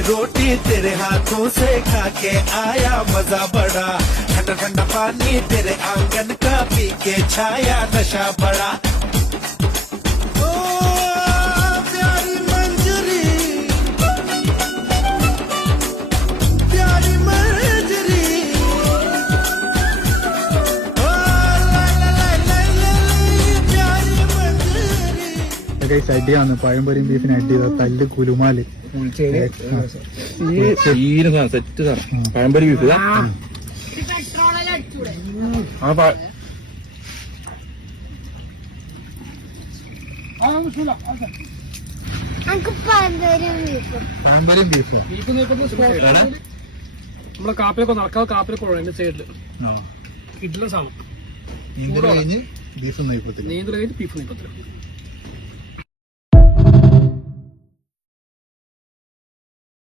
रोटी तेरे हाथों से खा के आया, मज़ा बड़ा। ठंडा ठंडा पानी तेरे आँगन का पी के छाया, नशा बड़ा। കൈസ് അടിയാണ്. പഴംപൊരിയും ബീഫിന് അടി. തല്ല് കുലുമാൽ സെറ്റ് പഴംപൊരി ബീഫ് പഴംപൊരിയും ബീഫ് നമ്മളെ കാപ്പിലൊക്കെ നടക്കാതെ കാപ്പിലൊക്കെ സൈഡിൽ. ഇഡ്ലസ് ആണ് നീന്തൽ കഴിഞ്ഞ് ബീഫ് നെയ്പ്പത്തിൽ നീന്തൽ കഴിഞ്ഞ് ബീഫ് നെയ്പ്പത്തിൽ